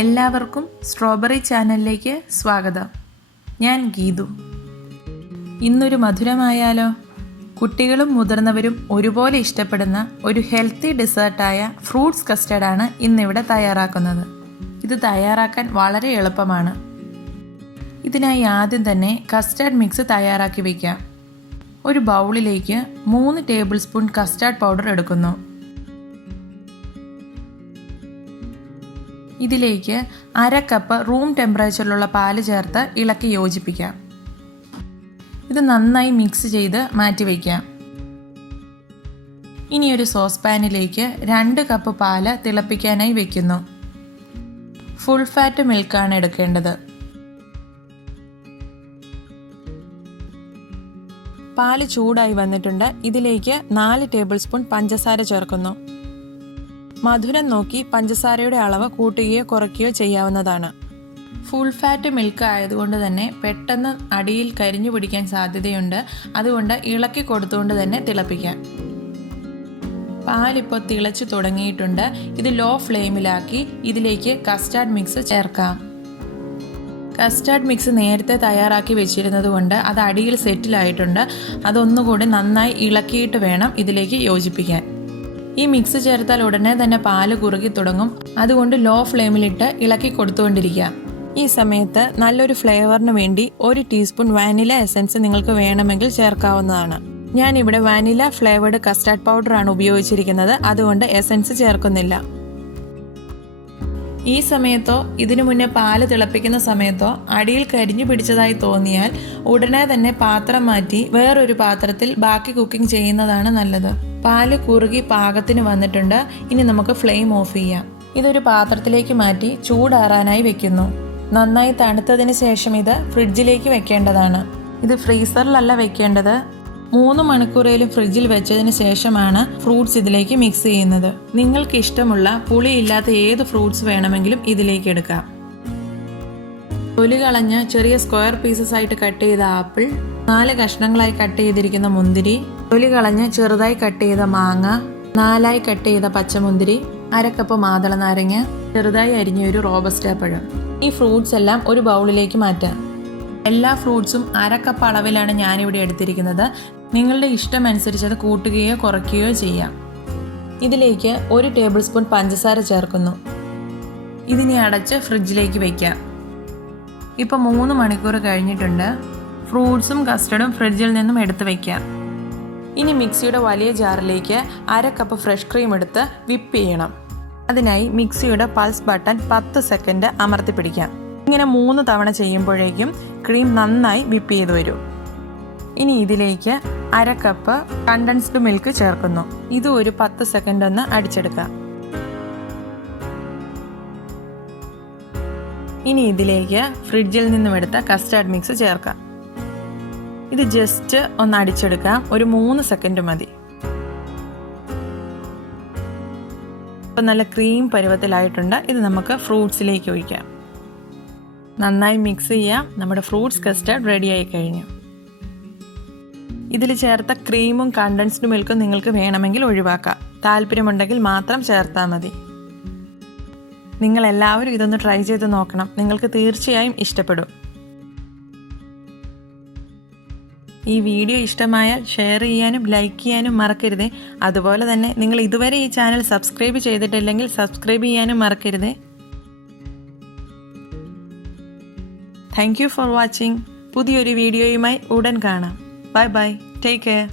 എല്ലാവർക്കും സ്ട്രോബെറി ചാനലിലേക്ക് സ്വാഗതം. ഞാൻ ഗീതു. ഇന്നൊരു മധുരമായാലോ? കുട്ടികളും മുതിർന്നവരും ഒരുപോലെ ഇഷ്ടപ്പെടുന്ന ഒരു ഹെൽത്തി ഡെസേർട്ടായ ഫ്രൂട്ട്സ് കസ്റ്റർഡാണ് ഇന്നിവിടെ തയ്യാറാക്കുന്നത്. ഇത് തയ്യാറാക്കാൻ വളരെ എളുപ്പമാണ്. ഇതിനായി ആദ്യം തന്നെ കസ്റ്റർഡ് മിക്സ് തയ്യാറാക്കി വയ്ക്കാം. ഒരു ബൗളിലേക്ക് 3 ടേബിൾ സ്പൂൺ കസ്റ്റർഡ് പൗഡർ എടുക്കുന്നു. ഇതിലേക്ക് 1/2 കപ്പ് റൂം ടെമ്പറേച്ചറിലുള്ള പാല് ചേർത്ത് ഇളക്കി യോജിപ്പിക്കാം. ഇത് നന്നായി മിക്സ് ചെയ്ത് മാറ്റിവെക്കാം. ഇനി ഒരു സോസ് പാനിലേക്ക് 2 കപ്പ് പാല് തിളപ്പിക്കാനായി വെക്കുന്നു. ഫുൾ ഫാറ്റ് മിൽക്കാണ് എടുക്കേണ്ടത്. പാല് ചൂടായി വന്നിട്ടുണ്ട്. ഇതിലേക്ക് 4 ടേബിൾ സ്പൂൺ പഞ്ചസാര ചേർക്കുന്നു. മധുരം നോക്കി പഞ്ചസാരയുടെ അളവ് കൂട്ടുകയോ കുറയ്ക്കുകയോ ചെയ്യാവുന്നതാണ്. ഫുൾ ഫാറ്റ് മിൽക്ക് ആയതുകൊണ്ട് തന്നെ പെട്ടെന്ന് അടിയിൽ കരിഞ്ഞു പിടിക്കാൻ സാധ്യതയുണ്ട്. അതുകൊണ്ട് ഇളക്കി കൊടുത്തുകൊണ്ട് തന്നെ തിളപ്പിക്കാം. പാലിപ്പോൾ തിളച്ചു തുടങ്ങിയിട്ടുണ്ട്. ഇത് ലോ ഫ്ലെയിമിലാക്കി ഇതിലേക്ക് കസ്റ്റാർഡ് മിക്സ് ചേർക്കാം. കസ്റ്റാർഡ് മിക്സ് നേരത്തെ തയ്യാറാക്കി വെച്ചിരുന്നത് കൊണ്ട് അത് അടിയിൽ സെറ്റിലായിട്ടുണ്ട്. അതൊന്നുകൂടി നന്നായി ഇളക്കിയിട്ട് വേണം ഇതിലേക്ക് യോജിപ്പിക്കാൻ. ഈ മിക്സ് ചേർത്താൽ ഉടനെ തന്നെ പാല് കുറുകി തുടങ്ങും. അതുകൊണ്ട് ലോ ഫ്ലെയിമിലിട്ട് ഇളക്കി കൊടുത്തുകൊണ്ടിരിക്കുക. ഈ സമയത്ത് നല്ലൊരു ഫ്ലേവറിന് വേണ്ടി 1 ടീസ്പൂൺ വാനില എസൻസ് നിങ്ങൾക്ക് വേണമെങ്കിൽ ചേർക്കാവുന്നതാണ്. ഞാനിവിടെ വാനില ഫ്ലേവേർഡ് കസ്റ്റാർഡ് പൗഡറാണ് ഉപയോഗിച്ചിരിക്കുന്നത്. അതുകൊണ്ട് എസൻസ് ചേർക്കുന്നില്ല. ഈ സമയത്തോ ഇതിനു മുന്നേ പാല് തിളപ്പിക്കുന്ന സമയത്തോ അടിയിൽ കരിഞ്ഞു പിടിച്ചതായി തോന്നിയാൽ ഉടനെ തന്നെ പാത്രം മാറ്റി വേറൊരു പാത്രത്തിൽ ബാക്കി കുക്കിംഗ് ചെയ്യുന്നതാണ് നല്ലത്. പാല് കുറുകി പാകത്തിന് വന്നിട്ടുണ്ട്. ഇനി നമുക്ക് ഫ്ലെയിം ഓഫ് ചെയ്യാം. ഇതൊരു പാത്രത്തിലേക്ക് മാറ്റി ചൂടാറാനായി വെക്കുന്നു. നന്നായി തണുത്തതിന് ശേഷം ഇത് ഫ്രിഡ്ജിലേക്ക് വെക്കേണ്ടതാണ്. ഇത് ഫ്രീസറിലല്ല വെക്കേണ്ടത്. 3 മണിക്കൂറേലും ഫ്രിഡ്ജിൽ വെച്ചതിന് ശേഷമാണ് ഫ്രൂട്ട്സ് ഇതിലേക്ക് മിക്സ് ചെയ്യുന്നത്. നിങ്ങൾക്ക് ഇഷ്ടമുള്ള പുളിയില്ലാത്ത ഏത് ഫ്രൂട്ട്സ് വേണമെങ്കിലും ഇതിലേക്ക് എടുക്കാം. തൊലി കളഞ്ഞ് ചെറിയ സ്ക്വയർ പീസസ് ആയിട്ട് കട്ട് ചെയ്ത ആപ്പിൾ, 4 കഷ്ണങ്ങളായി കട്ട് ചെയ്തിരിക്കുന്ന മുന്തിരി, തൊലി കളഞ്ഞ് ചെറുതായി കട്ട് ചെയ്ത മാങ്ങ, 4ആയി കട്ട് ചെയ്ത പച്ചമുന്തിരി, 1/2 കപ്പ് മാതള നാരങ്ങ, ചെറുതായി അരിഞ്ഞ ഒരു റോബസ്റ്റ പഴം. ഈ ഫ്രൂട്ട്സ് എല്ലാം ഒരു ബൗളിലേക്ക് മാറ്റാം. എല്ലാ ഫ്രൂട്ട്സും 1/2 കപ്പ് അളവിലാണ് ഞാനിവിടെ എടുത്തിരിക്കുന്നത്. നിങ്ങളുടെ ഇഷ്ടമനുസരിച്ച് അത് കൂട്ടുകയോ കുറയ്ക്കുകയോ ചെയ്യാം. ഇതിലേക്ക് 1 ടേബിൾ സ്പൂൺ പഞ്ചസാര ചേർക്കുന്നു. ഇതിനെ അടച്ച് ഫ്രിഡ്ജിലേക്ക് വയ്ക്കാം. ഇപ്പോൾ 3 മണിക്കൂർ കഴിഞ്ഞിട്ടുണ്ട്. ഫ്രൂട്ട്സും കസ്റ്റർഡും ഫ്രിഡ്ജിൽ നിന്നും എടുത്ത് വയ്ക്കാം. ഇനി മിക്സിയുടെ വലിയ ജാറിലേക്ക് 1/2 കപ്പ് ഫ്രഷ് ക്രീം എടുത്ത് വിപ്പ് ചെയ്യണം. അതിനായി മിക്സിയുടെ പൾസ് ബട്ടൺ 10 സെക്കൻഡ് അമർത്തി പിടിക്കാം. ഇങ്ങനെ 3 തവണ ചെയ്യുമ്പോഴേക്കും ക്രീം നന്നായി വിപ്പ് ചെയ്ത് വരും. ഇനി ഇതിലേക്ക് 1/2 കപ്പ് കണ്ടൻസ്ഡ് മിൽക്ക് ചേർക്കുന്നു. ഇത് ഒരു 10 സെക്കൻഡ് ഒന്ന് അടിച്ചെടുക്കാം. ഇനി ഇതിലേക്ക് ഫ്രിഡ്ജിൽ നിന്നും എടുത്ത കസ്റ്റാർഡ് മിക്സ് ചേർക്കാം. ഇത് ജസ്റ്റ് ഒന്ന് അടിച്ചെടുക്കാം. ഒരു 3 സെക്കൻഡ് മതി. ഇപ്പം നല്ല ക്രീം പരുവത്തിലായിട്ടുണ്ട്. ഇത് നമുക്ക് ഫ്രൂട്ട്സിലേക്ക് ഒഴിക്കാം. നന്നായി മിക്സ് ചെയ്യാം. നമ്മുടെ ഫ്രൂട്ട്സ് കസ്റ്റർഡ് റെഡിയായി കഴിഞ്ഞു. ഇതിൽ ചേർത്ത ക്രീമും കണ്ടൻസ്ഡ് മിൽക്കും നിങ്ങൾക്ക് വേണമെങ്കിൽ ഒഴിവാക്കാം. താല്പര്യമുണ്ടെങ്കിൽ മാത്രം ചേർത്താൽ മതി. നിങ്ങളെല്ലാവരും ഇതൊന്ന് ട്രൈ ചെയ്ത് നോക്കണം. നിങ്ങൾക്ക് തീർച്ചയായും ഇഷ്ടപ്പെടും. ഈ വീഡിയോ ഇഷ്ടമായാൽ ഷെയർ ചെയ്യാനും ലൈക്ക് ചെയ്യാനും മറക്കരുതേ. അതുപോലെ തന്നെ നിങ്ങൾ ഇതുവരെ ഈ ചാനൽ സബ്സ്ക്രൈബ് ചെയ്തിട്ടില്ലെങ്കിൽ സബ്സ്ക്രൈബ് ചെയ്യാനും മറക്കരുതേ. Thank you for watching. പുതിയൊരു വീഡിയോയുമായി ഉടൻ കാണാം. Bye bye. Take care.